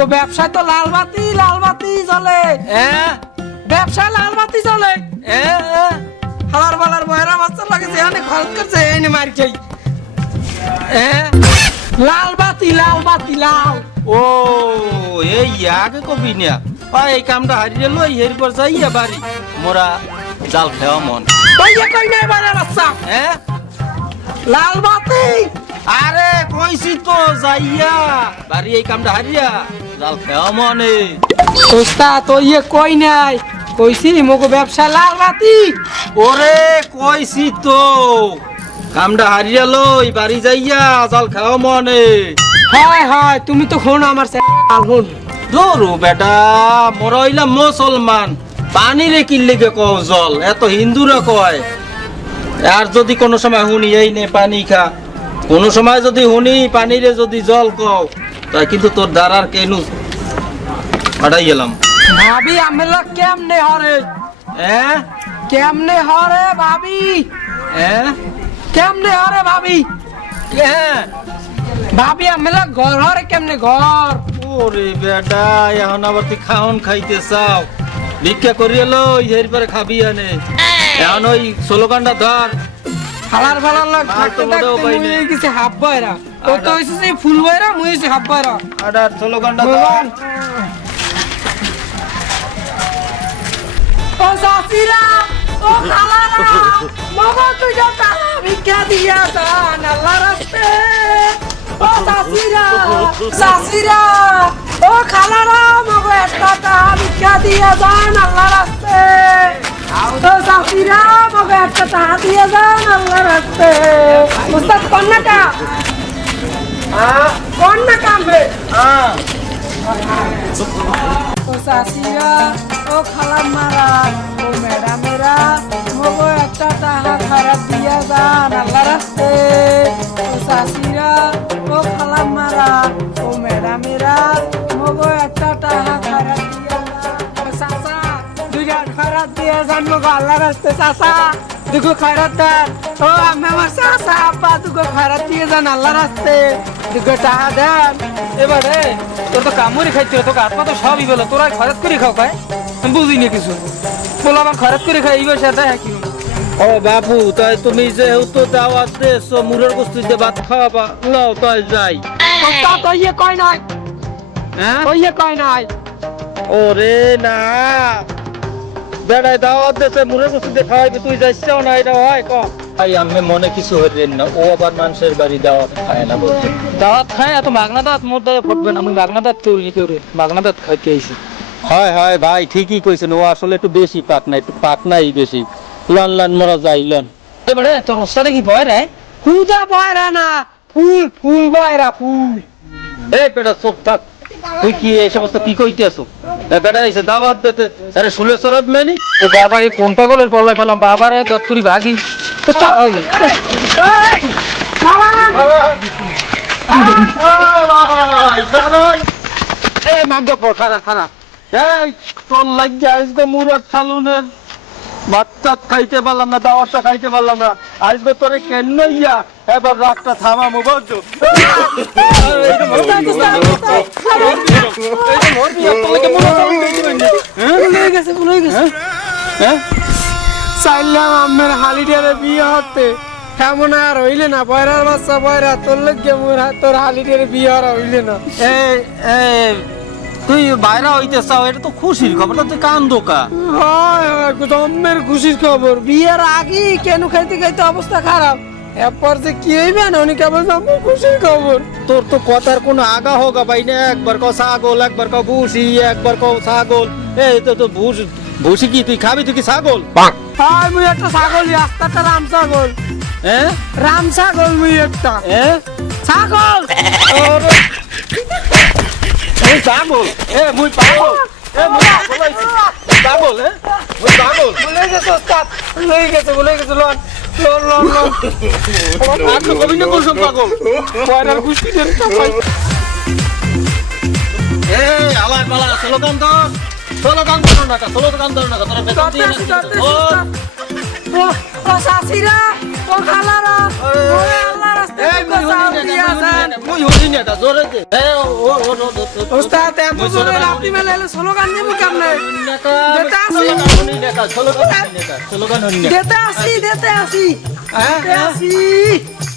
মগো ব্যবসায় তো লাল বাতি জ্বলে। ব্যবসায় লাল বাতি জ্বলে। হালার বালার বয়রা বাচ্চা লাগে যেখানে খরচ করছে এনে মারি খাই। লাল বাতি লাল। ও এই আগে কবি না এই কামটা হারিয়ে লই এরপর যাইয়া বাড়ি মোরা জাল খাওয়া মন। কই নাই বয়রা বাচ্চা। লাল বাতি। আরে কইছি তো যাইয়া বাড়ি এই কামটা হারিয়া জাল খাওয়া মনে। ওস্তাদ তো কই নাই কইছি মগো ব্যবসা লাল বাতি। ওরে কইছি তো কামটা হারিয়া লই বাড়ি যাইয়া জাল খাওয়া মনে। হয় তুমি তো শোন আমার শোন। দৌড়ো বেটা মোরা হইলাম মুসলমান পানিরে কিল্লেকে কও জল এত হিন্দুরা কয়। আর যদি কোনো সময় শুনি এই নে পানি খা কোনো সময় যদি শুনি পানিরে যদি জল কও তাই কিন্তু তোর দ্বারার কেনু পাঠাই গেলাম। ভাবি আমেলা কেমনে হরে কেমনে হরে ভাবি কেমনে হরে ভাবি ভাবি আমেলা ঘর হরে কেমনে ঘর। ওরে বেটা এখন আবার তুই খাওন খাইতে চাও ভিক্ষা করিয়ে লই এরপরে খাবি আনে এখন ওই স্লোগানটা ধর। হালার ফালার লোক থাকতে থাকতে মুই গেছে হাফ বয়রা ও তো হইছে সেই ফুল বয়রা মুই হইছে হাফ বয়রা। আডার স্লোগানটা ধর। ও সাসিরা ও খালারা মগো তুই যা টাকা ভিক্ষা দিয়া দান আল্লাহ রাস্তে। ও সাসিরা ও খালারা মগো একটা টাকা ভিক্ষা দিয়া দান আল্লাহ রাস্তে। ও সাসিরা মগো একটা টাকা দিয়া দান আল্লাহ রাস্তে। উস্তাদ কন্নাটা কন্না কামবে। ও সাসিরা ও খালা মারা ও ম্যাডামেরা মগো একটা টাকা খারাপ দিয়া যান আল্লাহ রাস্তে। ও সাসিরা ও খালা মারা ও ম্যাডামেরা মগো একটা টাকা খারাপ দিয়া যান। ও চাচা দুইটা খারাপ দিয়া যান মগো আল্লাহ রাস্তে। চাচা দুগো খারাপ দেন। ও আমি আমার চাচা আব্বা দুগো খারাপ দিয়ে যান আল্লাহ রাস্তে দুগো টাকা দেন। এবারে তোর তো কামড়ি খাইতে তোকে আত্মা তো সবই বলো তোরা খরচ করে খাও খায় আমি বুঝিনি কিছু বলো আমার খরচ করে খাই এই বসে কি। ও বাবু তাই তুমি যেহেতু দাওয়াত দেছো মুরের বস্তুতে ভাত খাওয়াবা লও তাই যাই। ওস্তাদ তো কয় নাই কয় নাই। ওরে না বেড়াই দাওয়াত দেছে মুরের বস্তুতে খাওয়াইবে তুই যাইছও না এটা হয় ক ভাই আমি মনে কিছু হইলেন না ও আবার মানুষের বাড়ি দাওয়াত খায় না বলতে। দাওয়াত খায় এত মাগনা দাওয়াত মোর দাওয়াত ফুটবে না আমি মাগনা দাওয়াত তৈরি করে মাগনা দাওয়াত খাইতে আইছি। হয় ভাই ঠিকই কইছেন ও আসলে একটু বেশি পাক নাই বেশি লান মরা যাইলেন। এবারে তোর ওস্তাদে কি ভয় রে পূজা বয়রা না ফুল বয়রা ফুল। এই বেটা চুপ থাক তুই কি এই সমস্ত কি কইতে আছো বেটা এসে দাওয়াত দিতে আরে শুলে সরব মেনি ও বাবা এই কোন পাগলের পল্লাই পেলাম বাবারে দত্তুরি ভাগি এই মাগো খারা এই তোর লাগিয়া আজকে মুরাদ সালুনের ভাতটা খাইতে পারলাম না দাওয়াতটা খাইতে পারলাম না আজকে তোরে কেন ইয়া এবার রাতটা থামামো বুঝছো। চাইলাম আমার হালিডিয়ারে বিয়ে হতে এমন আর হইলে না বয়রার বাচ্চা বয়রা তোর লগে তোর হালিডিয়ারে বিয়ে আর হইলে না। তুই বাইরা হইতে চাও এটা তো খুশির খবর তুই কান দোকা। জন্মের খুশির খবর বিয়ের আগে কেন খাইতে খাইতে অবস্থা খারাপ এরপর যে কি হইবে না উনি কেবল খুশির খবর। তোর তো কথার কোনো আগা হোগা পাই না একবার কও ছাগল একবার কও ভুসি একবার কও ছাগল এই তো ভুসি কি তুই খাবি তুই কি ছাগল। হয় মুই একটা ছাগল রাস্তাটা রাম ছাগল রাম ছাগল মুই একটা ছাগল ছাগল মুই পাগল ছাগল মুই পাগল ভুলে গেছে ওস্তাদ ভুলে গেছে লন আর তো কবি না কোন পাগল বয়রার খুশিদের চাপাই। আলার পালা স্লোগান ধর তোরা বেতন দিয়ে ও সাসিরা ও খালারা ও আল্লাহ রাস্তায় মুই হই না এটা জোরে দে এ ও ওস্তাদ এত জোরে রাত্রি বেলা এলে স্লোগান দেব কেমনে দিতে আসি দিতে আসি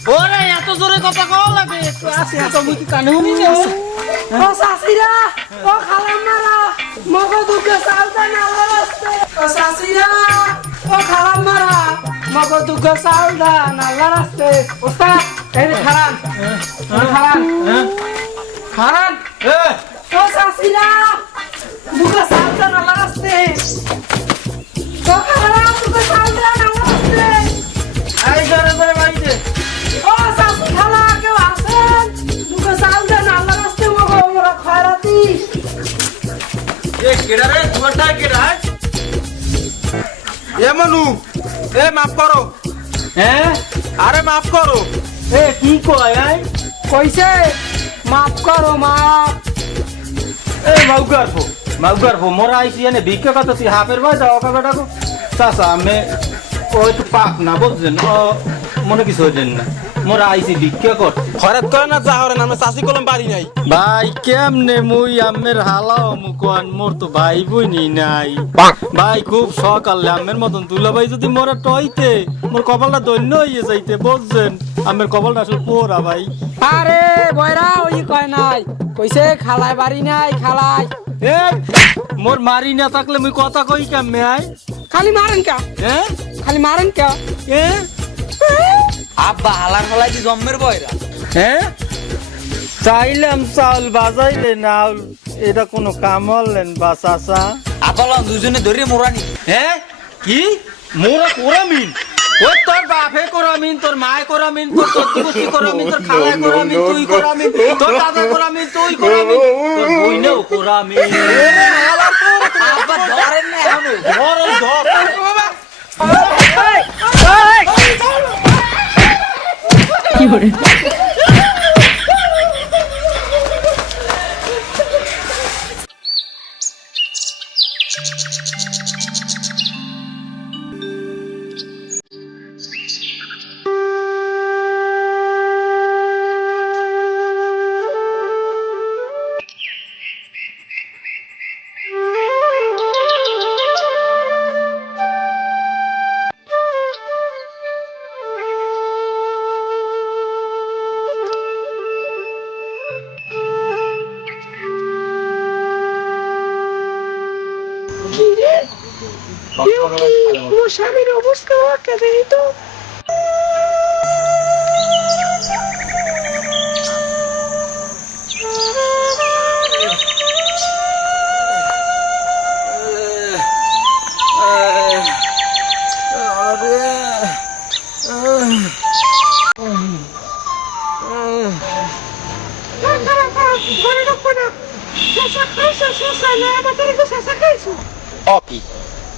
ওরে এত জোরে কথা কও লাগে একটু আসি এত মুই কি কানে শুনি না ও সাসিরা ও খালাম্মারা মগো দুঃখে চালটা না লাগাতে ও সাসিরা ও খালাম্মারা মগো দুঃখে চালটা না লাগাতে ওস্তাদ এই খারান খারান ও সাসিরা দুঃখে চালটা না লাগাতে ও খারান দুঃখে চালটা না লাগাতে আই জোরে জোরে বাইতে ও সাসি খালা কেউ আছেন দুঃখে চালটা না লাগাতে মগো মোরা খয়রাতি এ কেডা রে দুয়ারটা কেডা এ মনু এ মাফ করো হ্যাঁ আরে মাফ করো এ কি কয় আই কইছে মাফ করো মাফ এ মাউগার ফো মোরা আইছি এনে ভিক্ষা কথা তুই হাফের ভাই যাও কা বেটা কো চাচা আমি ওই তো পাক না বুঝছেন ও মনে কিছু হইলেন না মোরা আইছি ভিক্ষা কর খরাত করে না যা হরে না আমি চাষি কলম বাড়ি নাই ভাই কেমনে মুই আমের হালাও মুকন মোর তো ভাই বইনি নাই ভাই খুব সকালে আমের মতন তুলা ভাই যদি মোরা টইতে মোর কপালটা দৈন্য হইয়ে যাইতে বুঝছেন আমের কপালটা আসলে পোরা ভাই আরে বয়রা ওই কয় নাই কইছে খালায় বাড়ি নাই খালায় এ মোর মারি না থাকলে মুই কথা কই কেমনে আই খালি মারেন কা হ্যাঁ খালি মারেন কা এ আব্বা হালার ফলাই দি জম্মের বয়রা হ্যাঁ চাইলাম চাউল বাজাইলে না এটা কোনো কাম হলেন বা চাচা আপালা দুজনে ধরে মোরানি হ্যাঁ কি মোরা কোরামিন ওই তোর বাপে কোরামিন তোর মায় কোরামিন তোর চতুর্থী কোরামিন তোর খালায় কোরামিন তুই কোরামিন তোর দাদা কোরামিন তুই কোরামিন তোর বইনেও কোরামিন আব্বা ধরেন না এখন ধর ওই ধর মোর স্বামীর অবস্থা ওকে দেই তো অকি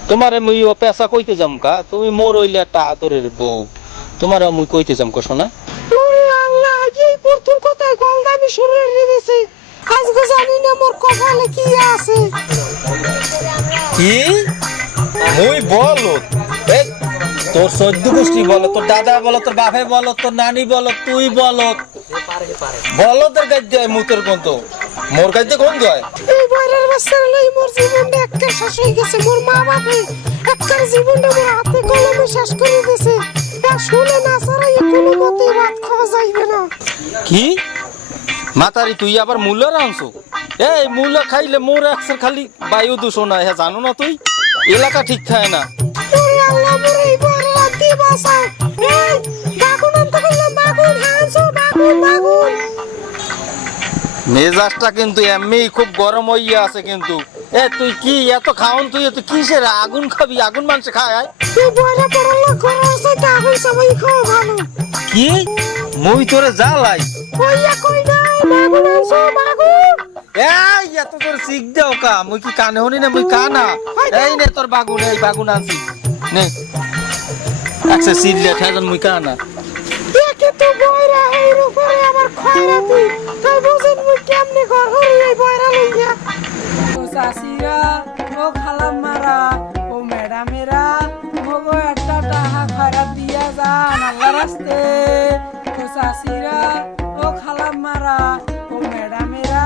তোমারে মুই ও পেশা কইতে যাম কা তুমি মোর হইলে একটা আদরের বউ তোমারে মুই কইতে যাম কো শোনা ওরে আল্লাহ এই প্রথম কথা গলদামি শুরু হয়ে গেছে আজকে জানি না মোর কপালে কি আছে কি মুই বলো এই তোর সদ্য গোষ্ঠী বলো তোর দাদা বলো তোর বাপে বলো তোর নানি বলো তুই বলো বলো তোর গাজ্জে মুতের গন্ধ মোর গাজ্জে গন্ধ হয় এই বয়রার বাচ্চার লই মোর জীবনটা একটা শেষ হয়ে গেছে মোর মা বাপে একটা জীবনটা মোর হাতে কলমে শেষ করে দিয়েছে আর শুনে না সারা কোনো মতে ভাত খাওয়া যাইবে না কি মাতারি তুই আবার মূল্য রাঁধছো এই মূল্য খাইলে মোর একসের খালি বায়ু দূষণ হয় হ্যাঁ জানো না তুই এলাকা ঠিক থাকে না ওরে আল্লাহ মোর এই বয়রার দি বাঁচাও এই বাগুন আনতে বললাম বাগুন হাঁসো বাগুন মেজাজটা কিন্তু এমনি খুব গরম হইয়া আছে কিন্তু এ তুই কি এত খাওন তুই এত কিসের আগুন খাবি আগুন মানুষ খায় তুই বয়রা পড়ালা করছে আগুন সবাই খাওয়া ভালো কি মুই তোরে জ্বালাই কইয়া কই নাই বাগুন আনছো বাগুন এই এত তোর শিখ দেও কা মুই কি কানে হনি না মুই কানা এই নে তোর বাগুন এই বাগুন আনছি নে একসে সিরলে ঠাজন মুই কানা দেখে তো বয়রা এর উপরে আমার খয়রাতি তাই বুঝেন মুই কেমনে ঘর হই এই বয়রা লইয়া ও চাচিরা ও খালাম্মারা ও ম্যাডামেরা মগো একটা টাকা খয়রাত দিয়া যান আল্লাহ রাস্তে ও চাচিরা ও ও খালাম মারা ও ম্যাডামেরা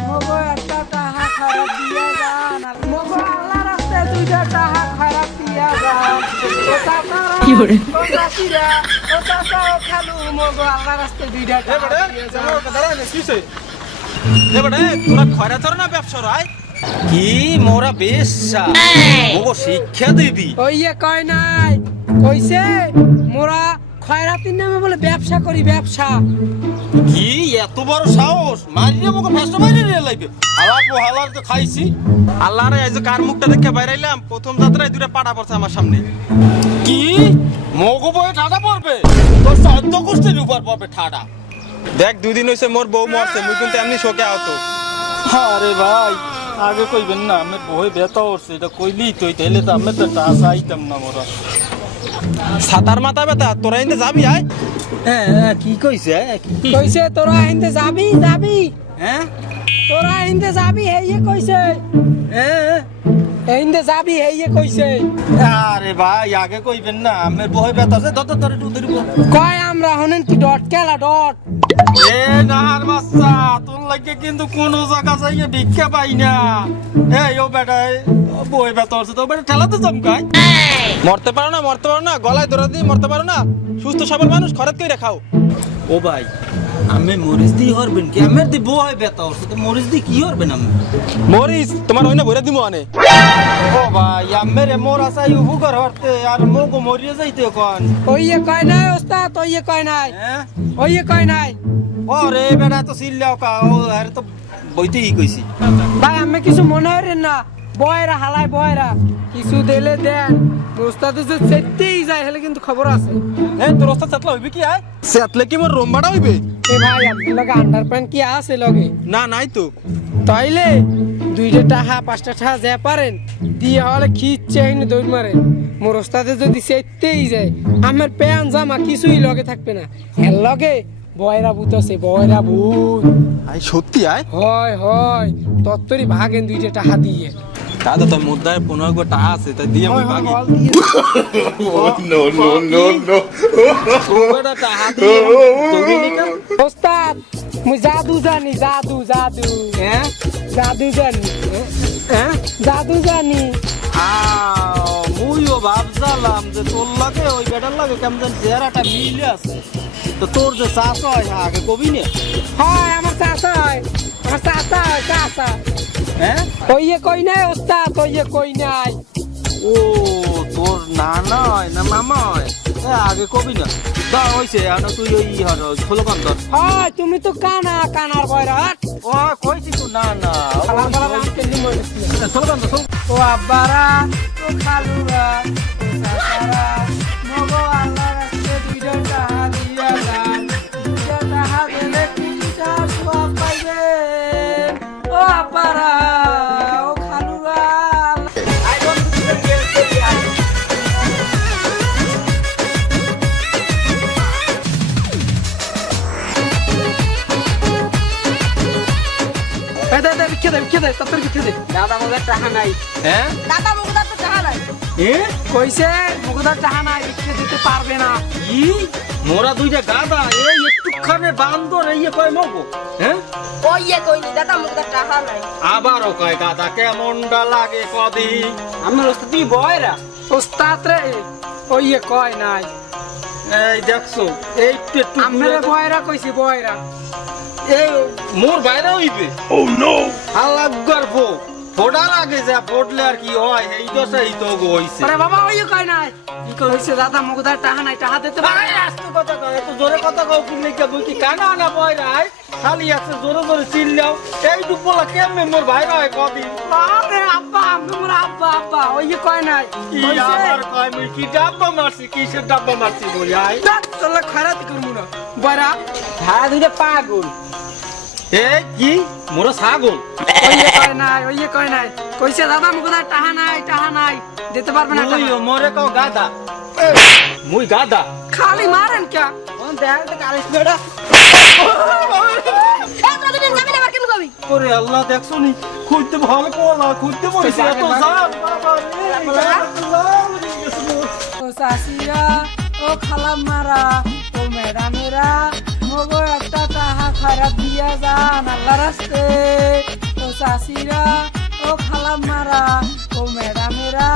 মগো একটা টাহা খারাপ দিয়া যান মগো আল্লাহ রাস্তায় দুইটা টাহা খারাপ দিয়া যান ও চাচারা ও চাচিরা ও চাচা ও খালু মগো আল্লাহ রাস্তায় দুইটা এ টাহা বেটা দিয়া জানো যান কথা দাঁড়া কিছে এ বেটা তোরা খয়রা চর না ব্যবসা রায় কি মোরা বেশা ওগো শিক্ষা দিবি ওইয়ে কয় নাই কইছে মোরা খয়রাতির নামে বলে ব্যবসা করি ব্যবসা কি এত বড় সাহস মারিয়ে মোকে ফেসটা মারিয়ে লাইবে হালার পো হালার তো খাইছি আল্লাহ রে আজ কার মুখটা দেখে বাইরাইলাম প্রথম যাত্রায় দুইটা পাটা পড়ছে আমার সামনে কি মোগো বয়ে ঠাডা পড়বে তোর সাধ্য গোষ্ঠীর উপর পড়বে ঠাডা দেখ দুই দিন হইছে মোর বউ মরছে মুই কিন্তু এমনি শোকে আহত আরে ভাই আগে কইবেন না আমি বই ব্যথা উঠছে এটা কইলি তুই তাইলে তো আমি তো টাস আইতাম না মোরা সাতার মাথা ব্যথা তোরা ইন্দে যাবি আয় হ্যাঁ কি কইছে কইছে তোরা হিন্দে যাবি যাবি হ্যাঁ তোরা হিন্দে যাবি হেইয়ে কইছে হিন্দে যাবি হেইয়ে কইছে আরে ভাই আগে কইবেন না আমি বই ব্যথা আছে দত তোর একটু ধরিব কয় আমরা হনেন কি ডট খেলা ডট এ নাহার বাচ্চা তোর লাগে কিন্তু কোন জায়গা যাইয়ে ভিক্ষা পাই না এই ও বেটা বই ব্যথা আছে তো বেটা ঠেলাতে চমকাই মরতে পারো না গলায় ধরে দিয়ে মরতে পারো না সুস্থ সবল মানুষ খরচ করে খাও ও ভাই আমি মরিচ দি হরবেন কি আমার দি বই ব্যথা আছে তো মরিচ দি কি হরবেন আমি মরিস তোমার হইনা ভরে দিমু আনে ও ভাই আমার মোর আসাই উপকার হরতে আর মোগো মরিয়ে যাইতে কোন ওইয়ে কয় নাই ওস্তাদ ওইয়ে কয় নাই হ্যাঁ ওইয়ে কয় নাই ও রে বেটা তো সিল্লাও কা ও আরে তো বইতেই কইছি ভাই আমি কিছু মনে হরেন না বয়রা হালাই বয়রা কিছু দিলে দেন ওস্তাদ যে সেটেই যায় হলে কিন্তু খবর আছে এই তোর ওস্তাদ সেতলা হইবে কি আয় সেতলে কি মোর রোমবাড়া হইবে এ ভাই আপনার লগে আন্ডারপ্যান্ট কি আছে লগে না নাই তো তাইলে দুইটা টাকা পাঁচটা টাকা যা পারেন দিয়ে হলে খিচ্ছে এনে দৌড় মারেন মোর ওস্তাদে যদি সেটেই যায় আমার প্যান জামা কিছুই লগে থাকবে না এর লগে বয়রা ভূত আছে বয়রা ভূত আই সত্যি আয় হয় হয় তত্তরি ভাগেন দুইটা টাকা দিয়ে দাদা তোর মুদ্রায় 15 গোটা আছে তাই দিয়ে মই ভাগি হল দিয়ে বেটা টাহা দিয়ে দৌড়িনি কেন ওস্তাদ মুই জাদু জানি জাদু জাদু হ্যাঁ জাদু জানি হ্যাঁ জাদু জানি মুইও ভাবছিলাম যে তোর লাগে ওই বেটার লাগে কেমন যেন চেহারাটা মিলে আছে তো তোর যে চাষ হয় আগে কবি নে হয় আমার চাচা হয় আমার চাচা হয় চাচা হ্যাঁ ওইয়ে কই নাই ওস্তাদ ওইয়ে কই নাই ও তোর নানা হয় না মামা হয় আগে কবি না দা হইছে এখন তুই ওই হর খোলকান ধর হয় তুমি তো কানা কানার বয়রা হাট ও কইছি তো না না খালার খালার আমি কেন্দ্র মনে খোলকান ধর ও আব্বারা ও খালুরা ও চাচারা মগো আল্লাহ রাস্তে দুইটা টাহা দিয়া যান দুইটা টাহা দিলে তিনটা সব পাইবেন ও আব্বারা ও খালুরা বিখ্যাত তত্তর বিখ্যাত দাদা মগের টাকা নাই হ্যাঁ দাদা মুখদার তো টাকা নাই এ কইছে মুখদার টাকা নাই বিক্রি দিতে পারবে না কি মোরা দুইটা গাদা এই একটুখানে বান্দর এই কয় মগো হ্যাঁ ওইয়ে কইনি দাদা মুখদার টাকা নাই আবারও কয় গাদা কেমনটা লাগে কদি আমার ওস্তাদ তুই বয়রা ওস্তাদ রে ওইয়ে কয় নাই এই দেখছো এই একটু আমরা বয়রা কইছি বয়রা এই মোর বাইরে হইবে ও নো হালাক গর্ভ ফোড়ার আগে যা ফোড়লে আর কি হয় এই দশাই তো হইছে আরে বাবা ওইয়ে কয় নাই কি কইছে দাদা মুখদার টাকা নাই টাকা দিতে পারবে আরে আস্তে কথা কও এত জোরে কথা কও কিনলে কি বই কি কানা না বয়রা আই খালি আছে জোরে জোরে চিল্লাও এই দুপলা কেমনে মোর বাইরে হয় কদি আরে আব্বা আমার আব্বা আব্বা ওইয়ে কয় নাই কি আমার কয় মুই কি ডাব্বা মারছি কিসের ডাব্বা মারছি বলি আই তোলা খারাপ করবো না বয়রা হ্যাঁ দুইটা পাগল এই কি মোর ছাগল ওইয়ে কয় নাই কইছে দাদা মুখদার টাকা নাই দিতে পারবে না তুই টাকা মোরে কও গাদা মুই গাদা খালি মারেন কে কোন দেখ তো কালিস বেড়া এ তোরা দুদিন যাবি না আবার কেন কবি ওরে আল্লাহ দেখছো নি খুঁজতে ভালো কোলা খুঁজতে বলছি এত জান বাবা রে ও সাসিয়া ও খালাম মারা ও ম্যাডামেরা মগো একটা টাহা খারাপ দিয়া যান আল্লাহ রাস্তে ও চাষিরা ও খালাম্মারা ও ম্যাডামেরা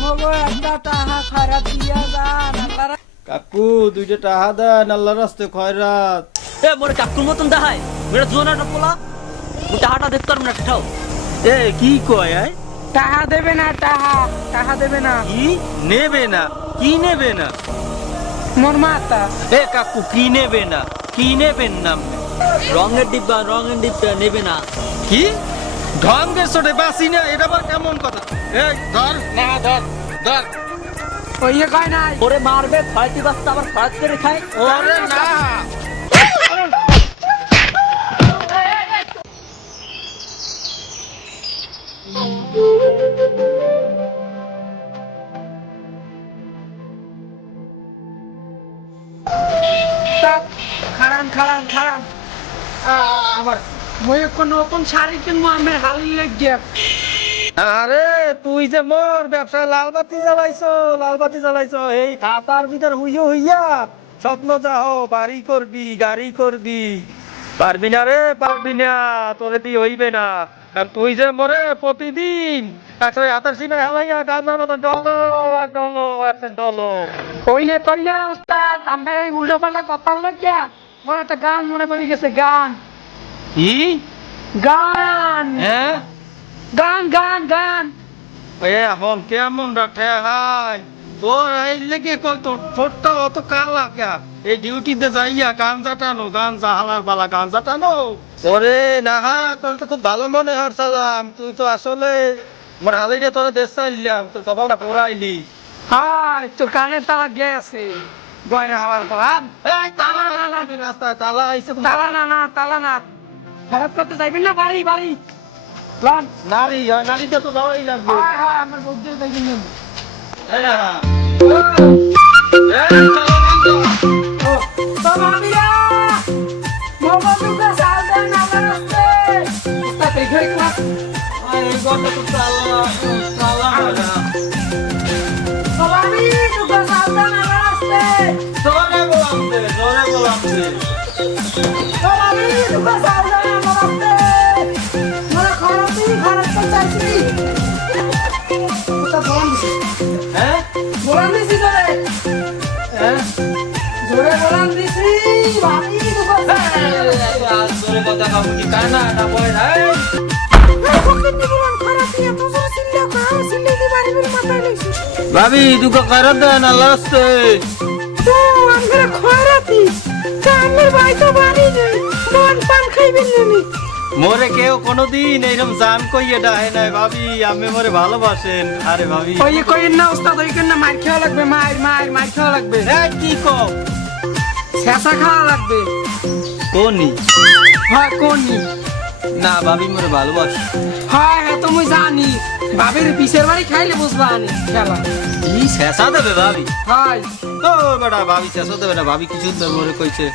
মগো একটা টাহা খারাপ দিয়া যান আল্লাহ কাকু দুইটা টাহা দেন আল্লাহর রাস্তে খয়রাত। এ মোরে কাকুর মতন দেখায় মেয়েরা জোনাটা পোলা টাহাটা দেখতে পারবো না ঠাও। এ কি কয় আয়? টাহা দেবে না টাহা দেবে না কি নেবে না? কি নেবে না? মোর মাতা এ কাকু কি নেবে না? কি নেবেন না? রঙের ডিব্বা নেবে না। কি ঢঙ্গের চোটে বাসি না? এটা আবার কেমন কথা? এই ধর না ধর ধর। ওই কয় নাই ওরে মারবে ছয়টি বাচ্চা আবার খরচ করে খায়। ওরে না খারান আবার মই একটা নতুন শাড়ি কিনবো আমি হালি লেগে আরে তুই যে মোর ব্যবসায় লালবাতি জ্বালাইছো এই খাতার ভিতর হইয়া স্বপ্ন যাও বাড়ি করবি গাড়ি করবি পারবি না রে পারবি না তোরে দিয়ে হইবে না কারণ তুই যে মরে প্রতিদিন একসাথে হাতের সিনে হেলাইয়া গান মতো ডলো কইলে কইলে উস্তাদ আমি উল্টো পাল্টা কথা লাগিয়া আমার একটা গান মনে পড়ে গেছে গান কি গান হ্যাঁ গান গান গান এ এখন কেমন রাখে হাই তোর এই লেগে কই তোর ঠোঁটটা অত কালা কে এই ডিউটিতে যাইয়া গাঞ্জা টানো গাঞ্জা হালার বালা গাঞ্জা টানো ওরে না হা তোর তো খুব ভালো মনে হচ্ছিলাম তুই তো আসলে আমার হালিরে তোর দেশ চাইলাম তোর কপালটা পোড়াইলি হাই তোর কানে তালা গেছে গয়না হওয়ার পর এই তালা রাস্তায় তালা আইছে তালা না খারাপ করতে যাইবেন না বাড়ি বাড়ি লন নারীতে তো যাওয়াই লাগবে হায় হায় আমার বুদ্ধি দেখিলেন এই না তো মামিরা মোবা দুকা সাল দেন আমার রাস্তে উস্তাদ এই ঘরে ক্লাস এই গন্ডা তো তালা না তো মামি দুকা সাল দেন আমার রাস্তে জোরে বলাম দে তো মামি দুকা সাল দেন আমার রাস্তে মোরা খারাপ তো চাইছি উস্তাদ বলান দিছি তোরে হ্যাঁ জোরে বলান দিছি মামি দুকা সাল জোরে কথা কাবু কি কানা না বয় না ভাবি দুটো কারণ দেন আল্লাহ রাস্তে মোরে কেউ কোনোদিন এইরকম জান কইয়ে ডাহে নাই ভাবি আমি মোরে ভালোবাসেন আরে ভাবি ওই কইন না উস্তাদ ওই কইন না মার খাওয়া লাগবে মার খাওয়া লাগবে এই কি কও শেষা খাওয়া লাগবে কোনি হ্যাঁ কোনি না ভাবি মোরে ভালোবাসে হ্যাঁ হ্যাঁ তো মুই জানি বাবির পিছের বাড়ি খাইলে বুঝবা আনি খেলা কি শেষা দেবে ভাবি হয় ও বেটা ভাবি শেষা দেবে না ভাবি কিছু দেবে মোরে কইছে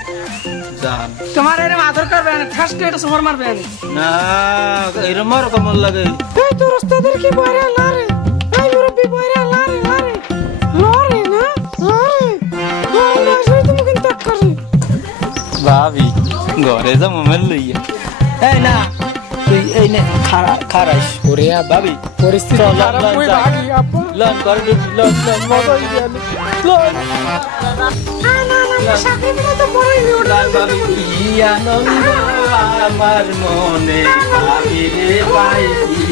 জান তোমার এরম আদর করবে না ফার্স্ট এটা সমর মারবে না এরম আর কেমন লাগে এই তোর উস্তাদের কি বইরা লারে এই মুরব্বি বইরা লারে না আসলে তুমি কিন্তু করে ভাবি ঘরে যা মোবাইল লইয়া এই না তুই এই নে খারাইস ওরে ভাবি পরিস্থিতি চল, খারাপ লন, কই যা। ভাগি আপা লন করে লন মজাই গেল লন লন ভাবি কি আনন্দ আমার মনে ভাবি রে পাইছি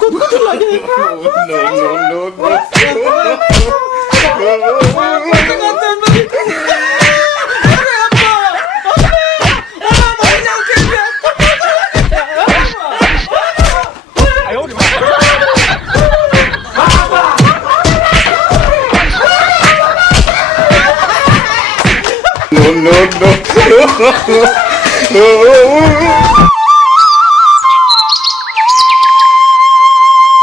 কত লাগে no.